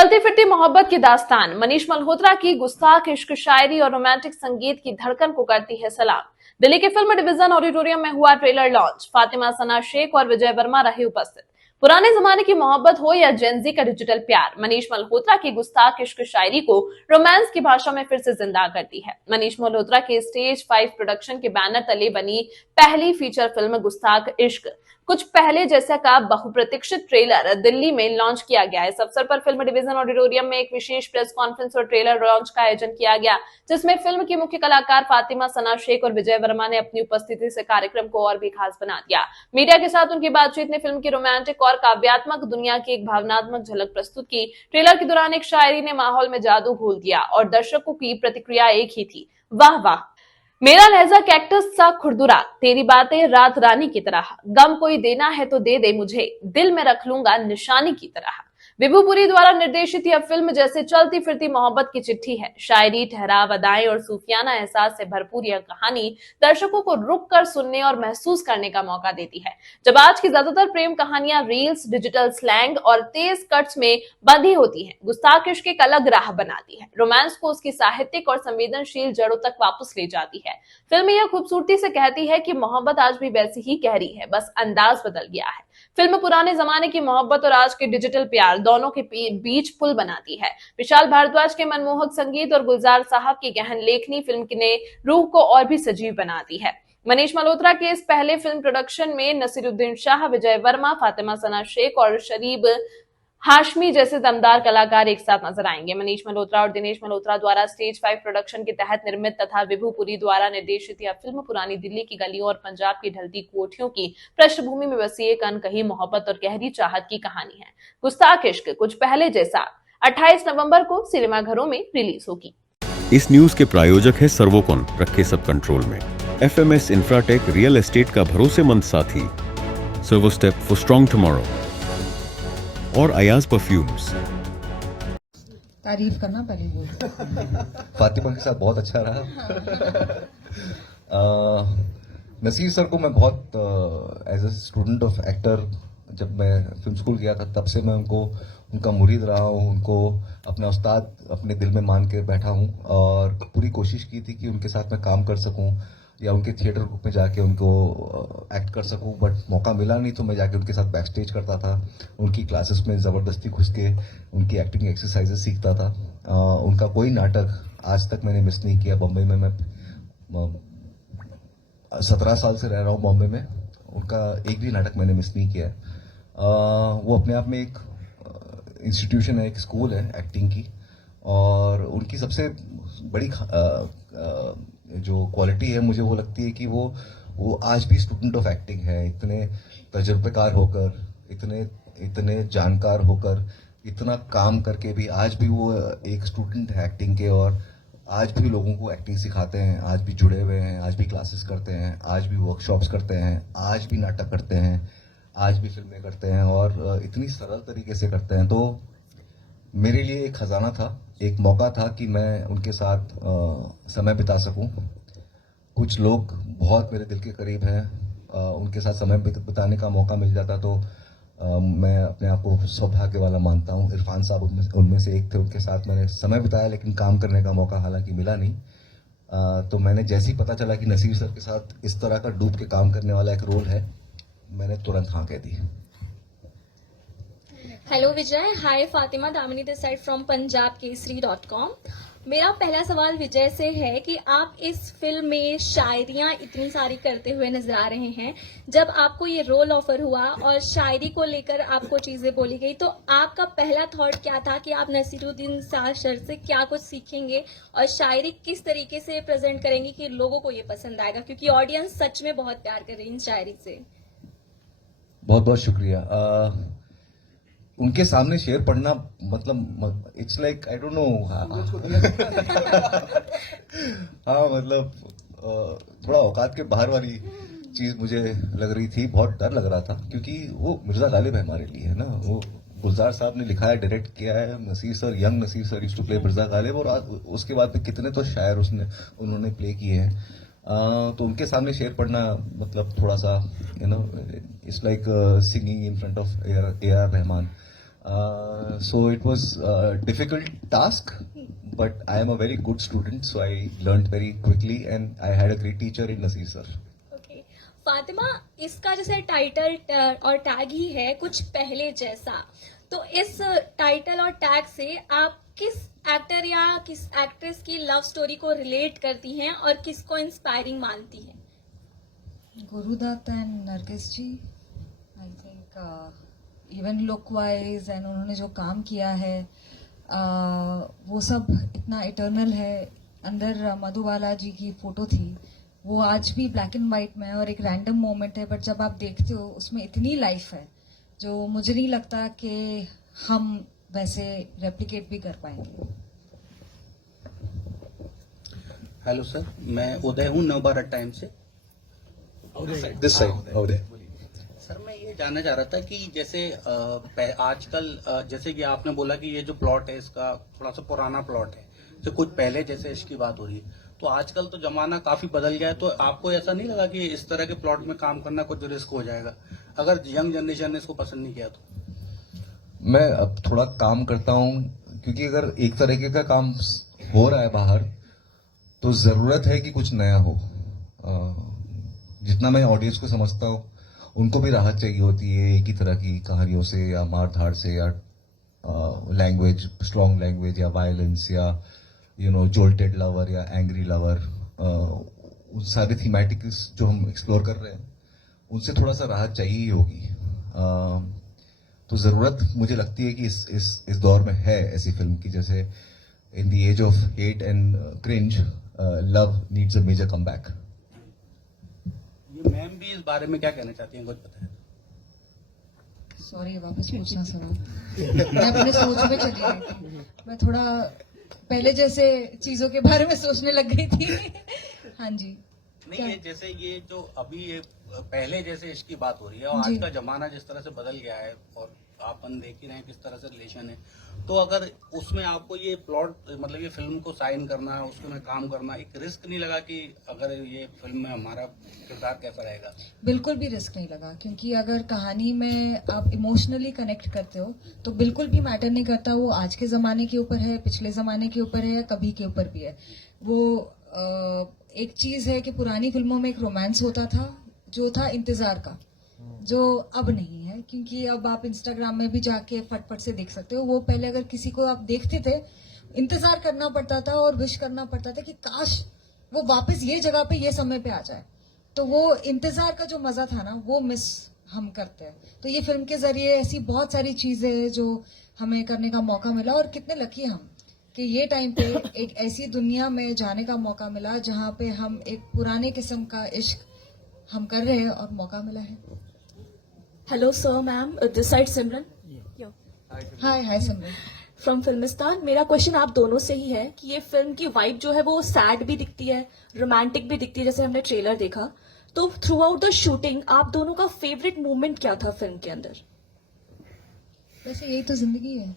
चलती फिरती मोहब्बत की दास्तान मनीष मल्होत्रा की गुस्ताख इश्क शायरी और रोमांटिक संगीत की धड़कन को करती है सलाम। दिल्ली के फिल्म डिवीजन ऑडिटोरियम में हुआ ट्रेलर लॉन्च। फातिमा सना शेख और विजय वर्मा रहे उपस्थित। पुराने जमाने की मोहब्बत हो या जेनजी का डिजिटल प्यार, मनीष मल्होत्रा की गुस्ताख इश्क शायरी को रोमांस की भाषा में फिर से जिंदा करती है। मनीष मल्होत्रा के स्टेज 5 प्रोडक्शन के बैनर तले बनी पहली फीचर फिल्म गुस्ताख इश्क कुछ पहले जैसा का बहुप्रतीक्षित ट्रेलर दिल्ली में लॉन्च किया गया। इस अवसर पर फिल्म डिवीजन ऑडिटोरियम में एक विशेष प्रेस कॉन्फ्रेंस और ट्रेलर लॉन्च का आयोजन किया गया, जिसमें फिल्म की मुख्य कलाकार फातिमा सना शेख और विजय वर्मा ने अपनी उपस्थिति से कार्यक्रम को और भी खास बना दिया। मीडिया के साथ उनकी बातचीत ने फिल्म की रोमांटिक और काव्यात्मक दुनिया की एक भावनात्मक झलक प्रस्तुत की। ट्रेलर के दौरान एक शायरी ने माहौल में जादू घोल दिया और दर्शकों की प्रतिक्रिया एक ही थी, वाह वाह। मेरा लहजा कैक्टस सा खुरदुरा, तेरी बातें रात रानी की तरह, गम कोई देना है तो दे दे मुझे, दिल में रख लूंगा निशानी की तरह। विभू पुरी द्वारा निर्देशित यह फिल्म जैसे चलती फिरती मोहब्बत की चिट्ठी है। शायरी, ठहराव, अदाएं और सूफियाना एहसास से भरपूर यह कहानी दर्शकों को रुक कर सुनने और महसूस करने का मौका देती है। जब आज की ज्यादातर प्रेम कहानियां रील्स, डिजिटल स्लैंग और तेज कट्स में बंधी होती हैं, गुस्ताख इश्क एक अलग राह बनाती है। रोमांस को उसकी साहित्यिक और संवेदनशील जड़ों तक वापस ले जाती है। फिल्म यह खूबसूरती से कहती है कि मोहब्बत आज भी वैसी ही गहरी है, बस अंदाज बदल गया है। फिल्म पुराने जमाने की मोहब्बत और आज के डिजिटल प्यार दोनों के बीच पुल बनाती है। विशाल भारद्वाज के मनमोहक संगीत और गुलजार साहब की गहन लेखनी फिल्म ने रूह को और भी सजीव बनाती है। मनीष मल्होत्रा के इस पहले फिल्म प्रोडक्शन में नसीरुद्दीन शाह, विजय वर्मा, फातिमा सना शेख और शरीब हाशमी जैसे दमदार कलाकार एक साथ नजर आएंगे। मनीष मल्होत्रा और दिनेश मल्होत्रा द्वारा स्टेज 5 प्रोडक्शन के तहत निर्मित तथा विभू पुरी द्वारा निर्देशित यह फिल्म पुरानी दिल्ली की गलियों और पंजाब की ढलती कोठियों की पृष्ठभूमि में बसी एक अनकही मोहब्बत और गहरी चाहत की कहानी है। गुस्ताख इश्क कुछ पहले जैसा 28 नवंबर को सिनेमाघरों में रिलीज होगी। इस न्यूज के प्रायोजक है सर्वोकॉन, रखे सब कंट्रोल में। FMS इंफ्राटेक रियल एस्टेट का भरोसेमंद साथी, servo step for strong tomorrow और अयाज परफ्यूम्स। तारीफ करना पहले बोल। फातिमा के साथ बहुत अच्छा रहा। नसीर सर को मैं बहुत as a student of actor, जब मैं फिल्म स्कूल गया था तब से मैं उनका मुरीद रहा हूँ, उनको अपना उस्ताद अपने दिल में मान के बैठा हूँ और पूरी कोशिश की थी कि उनके साथ मैं काम कर सकूँ या उनके थिएटर ग्रुप में जाके उनको एक्ट कर सकूं, बट मौका मिला नहीं। तो मैं जाके उनके साथ बैक स्टेज करता था, उनकी क्लासेस में ज़बरदस्ती घुस के उनकी एक्टिंग एक्सरसाइजेस सीखता था। उनका कोई नाटक आज तक मैंने मिस नहीं किया। बॉम्बे में मैं 17 साल से रह रहा हूँ बॉम्बे में, उनका एक भी नाटक मैंने मिस नहीं किया है। वो अपने आप में एक इंस्टीट्यूशन है, एक स्कूल है एक्टिंग की, और उनकी सबसे बड़ी जो क्वालिटी है मुझे वो लगती है कि वो आज भी स्टूडेंट ऑफ एक्टिंग है। इतने तजुर्बेकार होकर, इतने जानकार होकर, इतना काम करके भी आज भी वो एक स्टूडेंट है एक्टिंग के, और आज भी लोगों को एक्टिंग सिखाते हैं, आज भी जुड़े हुए हैं, आज भी क्लासेस करते हैं, आज भी वर्कशॉप्स करते हैं, आज भी नाटक करते हैं, आज भी फिल्में करते हैं और इतनी सरल तरीके से करते हैं। तो मेरे लिए एक खजाना था, एक मौका था कि मैं उनके साथ समय बिता सकूं। कुछ लोग बहुत मेरे दिल के करीब हैं, उनके साथ समय बिताने का मौका मिल जाता तो मैं अपने आप को सौभाग्य वाला मानता हूं। इरफान साहब उनमें से एक थे, उनके साथ मैंने समय बिताया लेकिन काम करने का मौका हालांकि मिला नहीं। तो मैंने जैसे ही पता चला कि नसीर सर के साथ इस तरह का डूब के काम करने वाला एक रोल है, मैंने तुरंत हाँ कह दी। Hello Vijay, hi Fatima, Damini this side from punjabkesari.com। मेरा पहला सवाल विजय से है कि आप इस फिल्म में शायरियां इतनी सारी करते हुए नजर आ रहे हैं। जब आपको ये रोल ऑफर हुआ और शायरी को लेकर आपको चीजें बोली गई, तो आपका पहला थॉट क्या था कि आप नसीरुद्दीन शाह सर से क्या कुछ सीखेंगे और शायरी किस तरीके से प्रेजेंट करेंगे कि लोगों को ये पसंद आएगा, क्योंकि ऑडियंस सच में बहुत प्यार कर रही है इन शायरी से। बहुत बहुत शुक्रिया। उनके सामने शेर पढ़ना मतलब it's like I don't know. हाँ मतलब थोड़ा औकात के बाहर वाली चीज मुझे लग रही थी, बहुत डर लग रहा था क्योंकि वो मिर्जा गालिब है हमारे लिए, है ना। वो गुलजार साहब ने लिखा है, डायरेक्ट किया है। Naseer sir, young Naseer sir used to play Mirza Ghalib, और उसके बाद में कितने तो शायर उन्होंने प्ले किए हैं। तो उनके सामने शेर पढ़ना मतलब थोड़ा सा it's like singing in front of A R Rahman. So it was a difficult task, but I am a very good student, so I learned very quickly, and I had a great teacher in Nasir sir. Okay Fatima, इसका जैसे title और tag ही है कुछ पहले जैसा, तो इस title और टैग से आप किस एक्टर या किस एक्ट्रेस की लव स्टोरी को रिलेट करती हैं और किसको इंस्पायरिंग मानती हैं? Guru Dutt and Nargis ji, I think even look wise and उन्होंने जो काम किया है वो सब इतना इटर्नल है. अंदर मधुबाला जी की फोटो थी, वो आज भी ब्लैक एंड वाइट में है और एक रैंडम मोमेंट है, बट जब आप देखते हो उसमें इतनी लाइफ है जो मुझे नहीं लगता कि हम वैसे रेप्लिकेट भी कर पाएंगे. हेलो सर, मैं उदय हूँ नवभारत टाइम से. This side, Uday. सर, मैं ये जानना चाह रहा था कि जैसे आजकल जैसे कि आपने बोला कि ये जो प्लॉट है इसका थोड़ा सा पुराना प्लॉट है, तो कुछ पहले जैसे इसकी बात हो रही है, तो आजकल तो जमाना काफी बदल गया है, तो आपको ऐसा नहीं लगा कि इस तरह के प्लॉट में काम करना कुछ रिस्क हो जाएगा अगर यंग जनरेशन ने इसको पसंद नहीं किया तो? मैं अब थोड़ा काम करता हूँ, क्योंकि अगर एक तरीके का काम हो रहा है बाहर, तो जरूरत है कि कुछ नया हो. जितना मैं ऑडियंस को समझता हूँ, उनको भी राहत चाहिए होती है एक ही तरह की कहानियों से, या मार धाड़ से, या लैंग्वेज, स्ट्रॉन्ग लैंग्वेज, या वायलेंस, या जोल्टेड लवर या एंग्री लवर. उन सारे थीमेटिक्स जो हम एक्सप्लोर कर रहे हैं, उनसे थोड़ा सा राहत चाहिए ही होगी. तो ज़रूरत मुझे लगती है कि इस दौर में है ऐसी फिल्म की, जैसे in the age of hate and cringe, love needs a major comeback. ये मैम भी इस बारे में क्या कहना चाहती हैं, कुछ पता है? सॉरी, वापस पूछना सवाल. मैं अपने सोच में चली गई थी, मैं थोड़ा पहले जैसे चीजों के बारे में सोचने लग गई थी. हाँ जी. नहीं, ये जैसे ये जो अभी ये पहले जैसे इसकी बात हो रही है, और जी. आज का जमाना जिस तरह से बदल गया है, और अपन देख ही रहे हैं किस तरह से रिलेशन है, तो अगर उसमें आपको ये प्लॉट मतलब ये फिल्म को साइन करना, उसमें काम करना, एक रिस्क नहीं लगा कि अगर ये फिल्म में हमारा किरदार कैसा रहेगा? बिल्कुल भी रिस्क नहीं लगा, क्योंकि अगर कहानी में आप इमोशनली कनेक्ट करते हो तो बिल्कुल भी मैटर नहीं करता वो आज के ज़माने के ऊपर है, पिछले ज़माने के ऊपर है, या कभी के ऊपर भी है. वो एक चीज़ है कि पुरानी फिल्मों में एक रोमांस होता था जो था इंतज़ार का, जो अब नहीं है, क्योंकि अब आप इंस्टाग्राम में भी जाके फटफट से देख सकते हो. वो पहले अगर किसी को आप देखते थे, इंतज़ार करना पड़ता था और विश करना पड़ता था कि काश वो वापस ये जगह पे ये समय पे आ जाए. तो वो इंतजार का जो मजा था ना, वो मिस हम करते हैं. तो ये फिल्म के जरिए ऐसी बहुत सारी चीजें हैं जो हमें करने का मौका मिला, और कितने लकी हम कि ये टाइम पे एक ऐसी दुनिया में जाने का मौका मिला जहाँ पे हम एक पुराने किस्म का इश्क हम कर रहे हैं और मौका मिला है. Hello sir, ma'am, this side Simran hi Simran. From Filmistan. मेरा क्वेश्चन आप दोनों से ही है कि ये फिल्म की वाइब जो है वो सैड भी दिखती है, रोमांटिक भी दिखती है, जैसे हमने ट्रेलर देखा. तो थ्रू आउट द शूटिंग आप दोनों का फेवरेट मोमेंट क्या था फिल्म के अंदर? वैसे यही तो जिंदगी है,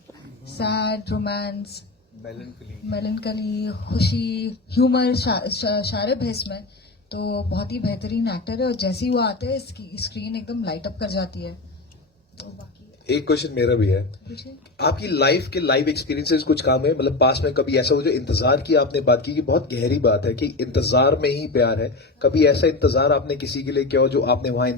सैड, रोमांस, मेलनकली, खुशी, ह्यूमर शारिब है इसमें. तो बहुत ही बेहतरीन एक्टर है, और जैसे ही वो आते हैं स्क्रीन एकदम लाइट अप कर जाती है. तो बाकी एक क्वेश्चन मेरा भी है, पूछिए. आपकी लाइफ के लाइव एक्सपीरियंसेस कुछ काम है, मतलब पास में कभी ऐसा हो जो इंतजार की आपने बात की कि बहुत गहरी बात है कि इंतजार में ही प्यार है, कभी ऐसा इंतजार आपने किसी के लिए किया हो जो आपने वहां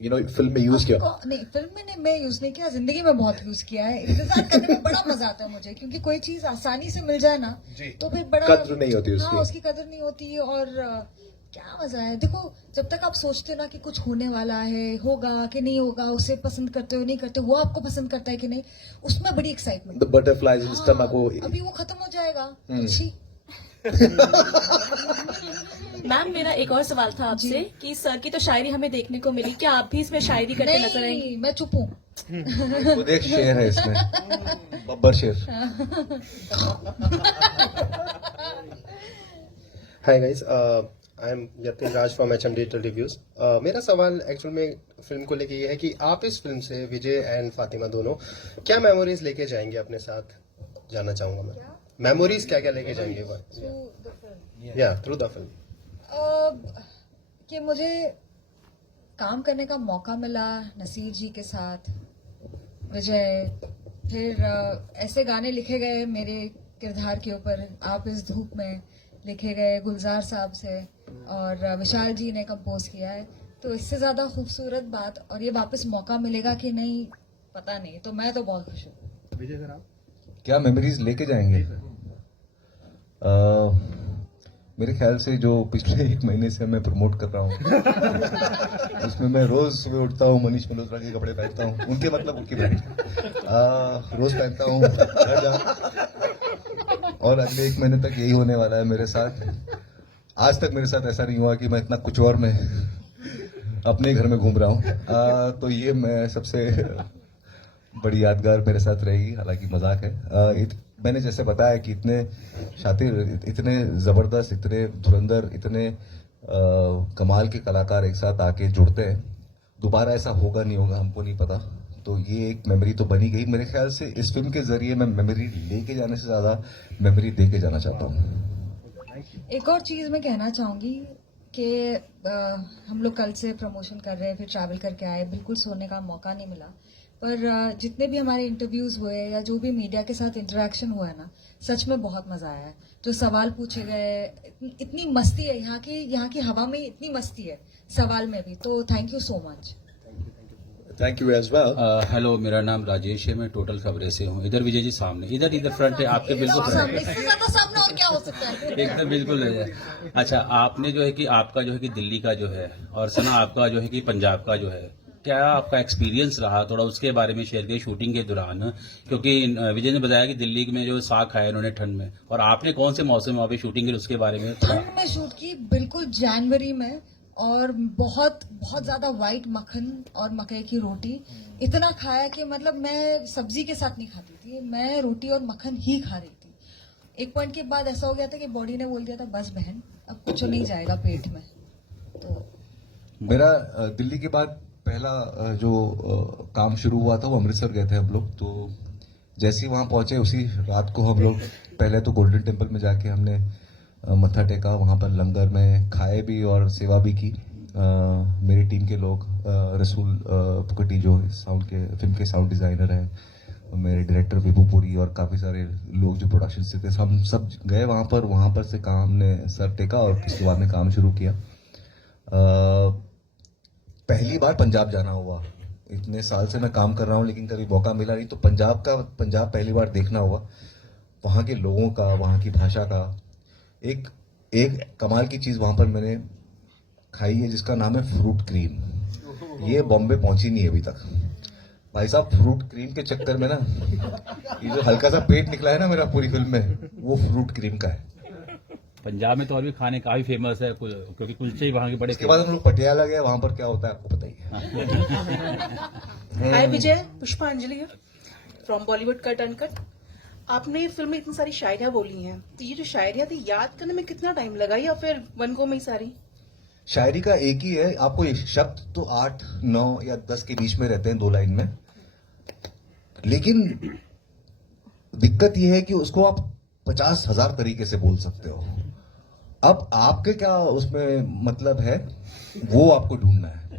फिल्म में यूज किया? नहीं, फिल्म में मैं यूज नहीं किया, जिंदगी में बहुत यूज किया है. इंतजार करने में बड़ा मजा आता है मुझे, क्योंकि कोई चीज आसानी से मिल जाए ना, तो फिर बड़ा कद्र नहीं होती उसकी. हाँ, उसकी कदर नहीं होती. और क्या मजा है. देखो, जब तक आप सोचते हो ना कि कुछ होने वाला है, होगा कि नहीं होगा, उसे पसंद करते हो नहीं करते, वो आपको पसंद करता है कि नहीं, उसमें बड़ी excitement. The butterflies in stomach. अभी वो खत्म हो जाएगा. छी. मैम, मेरा एक और सवाल था आपसे कि सर की तो शायरी हमें देखने को मिली, क्या आप भी इसमें शायरी करते नजर आएंगे? नहीं, मैं चुप हूँ. खुद एक शेर है इसमें, बब्बर शेर. Hi guys, I am Yatin Raj from HM digital reviews. मेरा सवाल एक्चुअल में फिल्म को लेके ये है कि आप इस फिल्म से विजय एंड फातिमा दोनों क्या मेमोरीज लेके जाएंगे अपने साथ, जानना चाहूंगा मैं. मेमोरीज क्या क्या लेके जाएंगे थ्रू द फिल्म? कि मुझे काम करने का मौका मिला नसीर जी के साथ, विजय, फिर ऐसे गाने लिखे गए मेरे किरदार के ऊपर, आप इस धूप में, लिखे गए गुलजार साहब से और विशाल जी ने कंपोज किया है। तो इससे ज़्यादा खूबसूरत बात, और ये वापस मौका मिलेगा कि नहीं पता नहीं, तो मैं तो बहुत खुश हूँ। क्या मेमोरीज लेके जाएंगे? मेरे ख्याल से जो पिछले 1 महीने से मैं प्रमोट कर रहा हूँ उसमें मैं रोज सुबह उठता हूँ, मनीष मल्होत्रा के कपड़े पहनता हूँ, उनके मतलब उनकी ब्रांड, रोज पहनता हूँ घर जाऊँ, और अगले 1 महीने तक यही होने वाला है मेरे साथ। आज तक मेरे साथ ऐसा नहीं हुआ कि मैं इतना कुछ और में अपने घर में घूम रहा हूँ। तो ये मैं सबसे बड़ी यादगार मेरे साथ रहेगी, हालांकि मजाक है। मैंने जैसे बताया कि इतने शातिर, इतने ज़बरदस्त, इतने धुरंधर, इतने कमाल के कलाकार एक साथ आके जुड़ते हैं, दोबारा ऐसा होगा नहीं होगा हमको नहीं पता। तो ये एक मेमोरी तो बनी गई। मेरे ख्याल से इस फिल्म के जरिए मैं मेमोरी लेके जाने से ज़्यादा मेमोरी दे के जाना चाहता हूँ। एक और चीज़ मैं कहना चाहूँगी कि हम लोग कल से प्रमोशन कर रहे हैं, फिर ट्रैवल करके आए, बिल्कुल सोने का मौका नहीं मिला, पर जितने भी हमारे इंटरव्यूज़ हुए या जो भी मीडिया के साथ इंटरेक्शन हुआ है ना, सच में बहुत मज़ा आया है। जो सवाल पूछे गए, इतनी मस्ती है यहाँ की हवा में, इतनी मस्ती है सवाल में भी। तो thank you so much. Thank you as well. Hello, मेरा नाम राजेश है, मैं टोटल खबरें से हूँ। इधर विजय जी सामने, इधर फ्रंट है आपके, बिल्कुल फ्रंट इससे ज़्यादा सामने और क्या हो सकता है? एकदम बिल्कुल है। अच्छा, आपने जो है कि आपका जो है कि दिल्ली का जो है, और सना आपका जो है कि पंजाब का जो है, क्या आपका एक्सपीरियंस रहा, थोड़ा उसके बारे में शेयर करिए शूटिंग के दौरान। क्योंकि विजय ने बताया कि दिल्ली में जो साग खाया उन्होंने ठंड में, और आपने कौन से मौसम में वहाँ पे शूटिंग की, उसके बारे में थोड़ा। ठंड में शूट की, बिल्कुल जनवरी में, और बहुत बहुत ज़्यादा वाइट मक्खन और मकई की रोटी इतना खाया कि मतलब मैं सब्जी के साथ नहीं खाती थी, मैं रोटी और मक्खन ही खा रही थी। एक पॉइंट के बाद ऐसा हो गया था कि बॉडी ने बोल दिया था बस बहन, अब कुछ नहीं जाएगा पेट में। तो मेरा दिल्ली के बाद पहला जो काम शुरू हुआ था वो अमृतसर गए थे हम लोग। तो जैसे ही वहाँ पहुंचे उसी रात को हम लोग पहले तो गोल्डन टेम्पल में जाके हमने मत्था टेका, वहाँ पर लंगर में खाए भी और सेवा भी की। मेरी टीम के लोग, रसूल पुकटी जो साउंड के फिल्म के साउंड डिज़ाइनर हैं, मेरे डायरेक्टर विभू पुरी और काफ़ी सारे लोग जो प्रोडक्शन से थे, हम सब गए वहाँ पर से काम हमने सर टेका और उसके बाद में काम शुरू किया। पहली बार पंजाब जाना हुआ, इतने साल से मैं काम कर रहा हूँ लेकिन कभी मौका मिला नहीं, तो पंजाब पहली बार देखना हुआ। वहाँ के लोगों का, वहाँ की भाषा का, एक कमाल की चीज़ वहाँ पर मैंने खाई है जिसका नाम है फ्रूट क्रीम। ये बॉम्बे पहुँची नहीं है अभी तक भाई साहब। फ्रूट क्रीम के चक्कर में ना ये जो हल्का सा पेट निकला है ना मेरा पूरी फिल्म में, वो फ्रूट क्रीम का है। पंजाब में तो और भी खाने काफी फेमस है, क्योंकि कुलचे ही वहाँ के बड़े। इसके बाद हम लोग पटियाला गए, वहाँ पर क्या होता है आपको पता ही है। हाय विजय, पुष्पांजलि फ्रॉम बॉलीवुड कट अनकट। आपने फिल्म में इतनी सारी शायरियां बोली हैं, तो ये जो शायरियां थी याद करने में कितना टाइम लगा, या फिर वन गो में ही सारी? शायरी का एक ही है, आपको ये शब्द तो 8, 9 या 10 के बीच में रहते हैं 2 लाइन में, लेकिन दिक्कत ये है कि उसको आप 50,000 तरीके से बोल सकते हो। अब आपके क्या उसमें मतलब है वो आपको ढूंढना है।